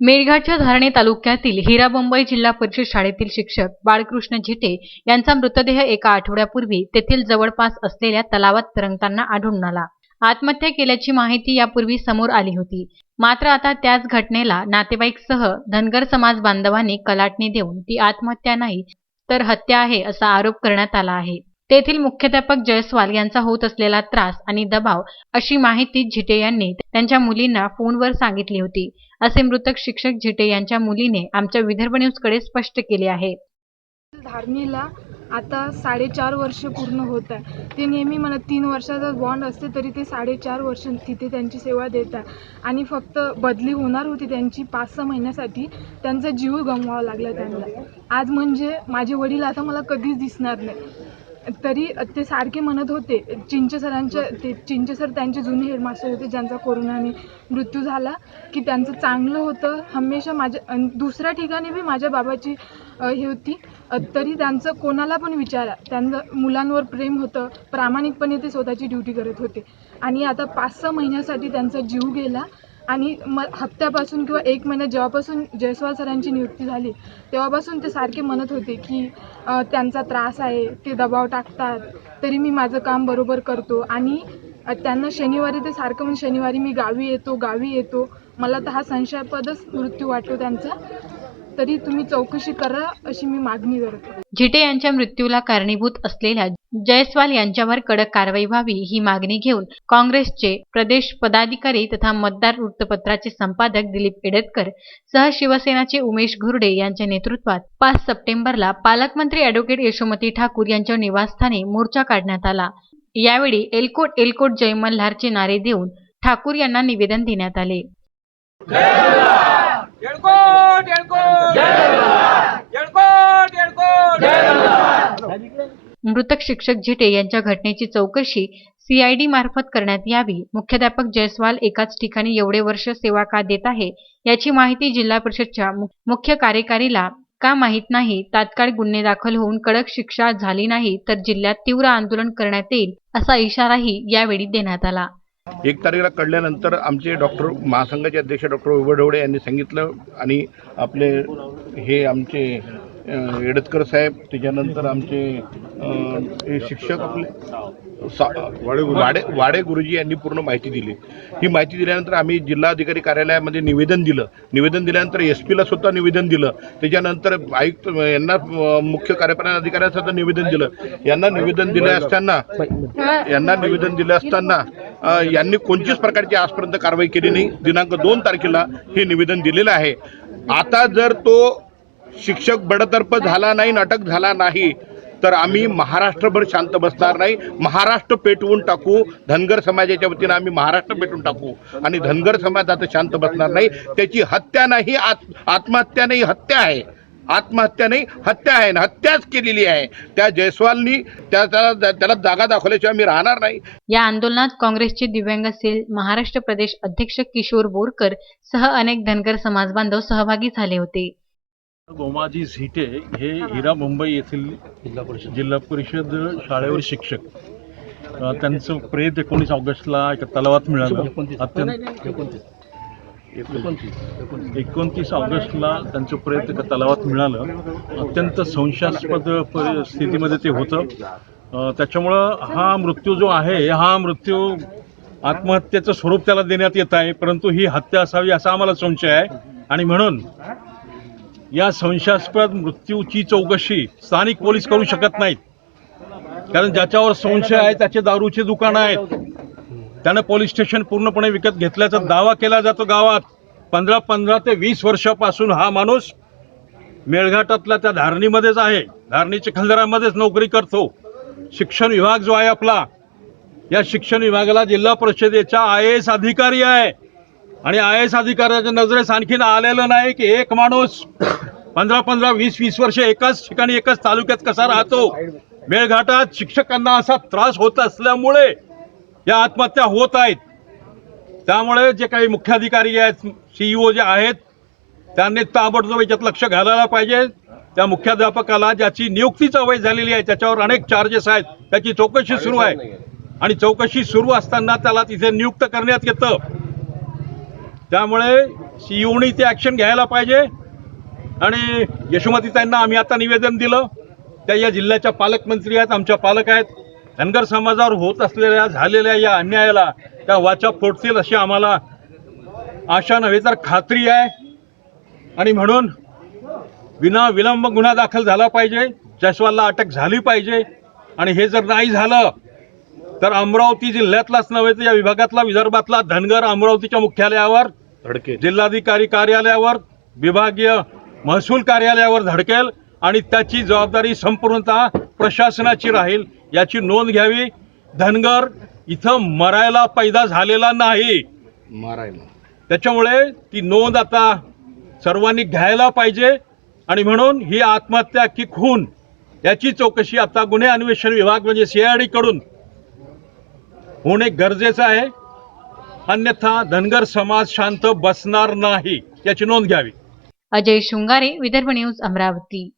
मेळघाटच्या धारणे तालुक्यातील हिराबंबई जिल्हा परिषद शाळेतील शिक्षक बाळकृष्ण झिटे यांचा मृतदेह एका आठवड्यापूर्वी तेथील जवळपास असलेल्या तलावात तरंगताना आढळून आला. आत्महत्या केल्याची माहिती यापूर्वी समोर आली होती. मात्र आता त्याच घटनेला नातेवाईकसह धनगर समाज बांधवांनी कलाटणी देऊन ती आत्महत्या नाही तर हत्या आहे असा आरोप करण्यात आला आहे. तेथील मुख्याध्यापक जयस्वाल यांचा होत असलेला त्रास आणि दबाव अशी माहिती झिटे यांनी त्यांच्या मुलींना फोनवर सांगितली होती. असे मृतक शिक्षक झिटे यांच्या मुलीने आमच्या विदर्भ न्यूजकडे स्पष्ट केले आहे. धारणीला आता साडेचार वर्ष पूर्ण होत आहे. ते नेहमी म्हणत तीन वर्षाचा बॉन्ड असते तरी ते साडेचार वर्ष तिथे त्यांची सेवा देत आहे. आणि फक्त बदली होणार होती त्यांची पाच सहा महिन्यासाठी त्यांचा जीव गमवावा लागला त्यांना. आज म्हणजे माझे वडील आता मला कधीच दिसणार नाही. तरी ते सारखे म्हणत होते चिंचे सरांच्या ते चिंचे सर त्यांचे जुने हेडमास्टर होते ज्यांचा कोरोनाने मृत्यू झाला की त्यांचं चांगलं होतं. हमेशा माझ्या दुसऱ्या ठिकाणी बी माझ्या बाबाची हे होती. तरी त्यांचं कोणाला पण विचारा. त्यांचं मुलांवर प्रेम होतं. प्रामाणिकपणे ते स्वतःची ड्युटी करत होते. आणि आता पाच सहा महिन्यासाठी त्यांचा जीव गेला. आणि म हप्त्यापासून किंवा एक महिन्यात जेव्हापासून जयस्वाल सरांची नियुक्ती झाली तेव्हापासून ते सारखे म्हणत होते की त्यांचा त्रास आहे ते दबाव टाकतात तरी मी माझं काम बरोबर करतो. आणि त्यांना शनिवारी ते सारखं म्हणून शनिवारी मी गावी येतो गावी येतो. मला तर हा संशयापदच मृत्यू वाटतो त्यांचा. तरी तुम्ही चौकशी करा अशी मी मागणी करतो. झिटे यांच्या मृत्यूला कारणीभूत असलेल्या जयस्वाल यांच्यावर कडक कारवाई व्हावी ही मागणी घेऊन काँग्रेसचे प्रदेश पदाधिकारी तथा मतदार वृत्तपत्राचे संपादक दिलीप एडतकर सह शिवसेनाचे उमेश घुरडे यांच्या नेतृत्वात पाच सप्टेंबरला पालकमंत्री अॅडव्होकेट यशोमती ठाकूर यांच्या निवासस्थानी मोर्चा काढण्यात आला. यावेळी एलकोट एलकोट जय मल्हारचे नारे देऊन ठाकूर यांना निवेदन देण्यात आले. येळकोट येळकोट येळकोट मृतक शिक्षक झिटे यांच्या घटनेची चौकशी सीआयडी मार्फत करण्यात यावी. मुख्याध्यापक जयस्वाल एकाच ठिकाणी एवढे वर्ष सेवा का देत आहे याची माहिती जिल्हा परिषदच्या मुख्य कार्यकारीला का माहीत नाही तात्काळ गुन्हे दाखल होऊन कडक शिक्षा झाली नाही तर जिल्ह्यात तीव्र आंदोलन करण्यात येईल असा इशाराही यावेळी देण्यात आला. एक तारखेला कळल्यानंतर आमचे डॉक्टर महासंघाचे अध्यक्ष डॉक्टर उबडवडे यांनी सांगितलं आणि आपले हे आमचे एडतकर साहेब त्याच्यानंतर आमचे हे शिक्षक आपले सा- वाडे वाडे गुरुजी यांनी पूर्ण माहिती दिली. ही माहिती दिल्यानंतर आम्ही जिल्हाधिकारी कार्यालयामध्ये निवेदन दिलं. निवेदन दिल्यानंतर एस पीला सुद्धा निवेदन दिलं. त्याच्यानंतर आयुक्त यांना मुख्य कार्यपालन अधिकाऱ्यांना सुद्धा निवेदन दिलं. यांना निवेदन दिले असताना यांना निवेदन दिले असताना यांनी कोणतीच प्रकारची आजपर्यंत कारवाई केली नाही. दिनांक दोन तारखेला हे निवेदन दिलेलं आहे. आता जर तो शिक्षक बडतर्फ झाला नाही अटक झाला नाही तर आम्ही महाराष्ट्रभर शांत बसणार नाही. महाराष्ट्र पेटवून टाकू. धनगर समाजाच्या वतीनं आम्ही महाराष्ट्र पेटवून टाकू. आणि धनगर समाज आता शांत बसणार नाही. त्याची हत्या नाही आत आत्महत्या नाही हत्या आहे. आत्महत्या नाही हत्या आहे आणि हत्याच केलेली आहे. त्या जयस्वालनी त्या त्याला त्याला जागा दाखवल्याशिवाय आम्ही राहणार नाही. या आंदोलनात काँग्रेसचे दिव्यांग सेल महाराष्ट्र प्रदेश अध्यक्ष किशोर बोरकर सह अनेक धनगर समाज बांधव सहभागी झाले होते. गोमाजी झिटे हे हिरा मुंबई येथील जिल्हा परिषद. शाळेवर शिक्षक. त्यांचं प्रेत एकोणीस ऑगस्टला एका तलावात मिळालं. अत्यंत एकोणतीस. ऑगस्टला त्यांचं प्रेत एका तलावात मिळालं. अत्यंत संशयास्पद परिस्थितीमध्ये ते होतं. त्याच्यामुळं हा मृत्यू जो आहे हा मृत्यू आत्महत्येचं स्वरूप त्याला देण्यात येत आहे. परंतु ही हत्या असावी असा आम्हाला संशय आहे. आणि म्हणून या संशयास्पद मृत्यूची चौकशी स्थानिक पोलीस करू शकत नाहीत. कारण ज्याच्यावर संशय आहे त्याचे दारूचे दुकानं आहेत. त्यानं पोलीस स्टेशन पूर्णपणे विकत घेतल्याचा दावा केला जातो गावात. पंधरा पंधरा ते वीस वर्षापासून हा माणूस मेळघाटातल्या त्या धारणीमध्येच आहे. धारणीच्या चिखलदरामध्येच नोकरी करतो. शिक्षण विभाग जो आहे आपला या शिक्षण विभागाला जिल्हा परिषदेचा आय एस अधिकारी आहे. आणि आय एस अधिकाऱ्याच्या नजरेस आणखीन आलेलं नाही की एक माणूस पंधरा पंधरा वीस वीस वर्ष एकाच ठिकाणी एकाच तालुक्यात कसा राहतो? मेळघाटात शिक्षकांना असा त्रास होत असल्यामुळे या आत्महत्या होत आहेत. त्यामुळे जे काही मुख्याधिकारी आहेत सीईओ जे आहेत त्यांनी ताबडतोब याच्यात लक्ष घालायला पाहिजे. त्या मुख्याध्यापकाला ज्याची नियुक्तीच अवैध झालेली आहे त्याच्यावर अनेक चार्जेस आहेत. त्याची चौकशी सुरू आहे. आणि चौकशी सुरू असताना त्याला तिथे नियुक्त करण्यात येतं. त्यामुळे येऊन इथे ॲक्शन घ्यायला पाहिजे. आणि यशोमतीताईंना आम्ही आता निवेदन दिलं. त्या या जिल्ह्याच्या पालकमंत्री आहेत आमच्या पालक आहेत. धनगर समाजावर होत असलेल्या झालेल्या या अन्यायाला त्या वाचा फोडतील अशी आम्हाला आशा नव्हे तर खात्री आहे. आणि म्हणून विना विलंब गुन्हा दाखल झाला पाहिजे जयस्वालला अटक झाली पाहिजे. आणि हे जर नाही झालं तर अमरावती जिल्ह्यातलाच नव्हे तर या विभागातला विदर्भातला धनगर अमरावतीच्या मुख्यालयावर धडके जिल्हाधिकारी कार्यालयावर विभागीय महसूल कार्यालयावर धडकेल. आणि त्याची जबाबदारी संपूर्णतः प्रशासनाची राहील. याची नोंद घ्यावी. धनगर इथं मरायला पैदा झालेला नाही. मारायला. त्याच्यामुळे ती नोंद आता सर्वांनी घ्यायला पाहिजे. आणि म्हणून ही आत्महत्या की खून याची चौकशी आता गुन्हे अन्वेषण विभाग म्हणजे सीआयडी कडून होणे गरजेचं आहे. अन्यथा धनगर समाज शांत बसणार नाही. याची नोंद घ्यावी. अजय शृंगारे विदर्भ न्यूज अमरावती.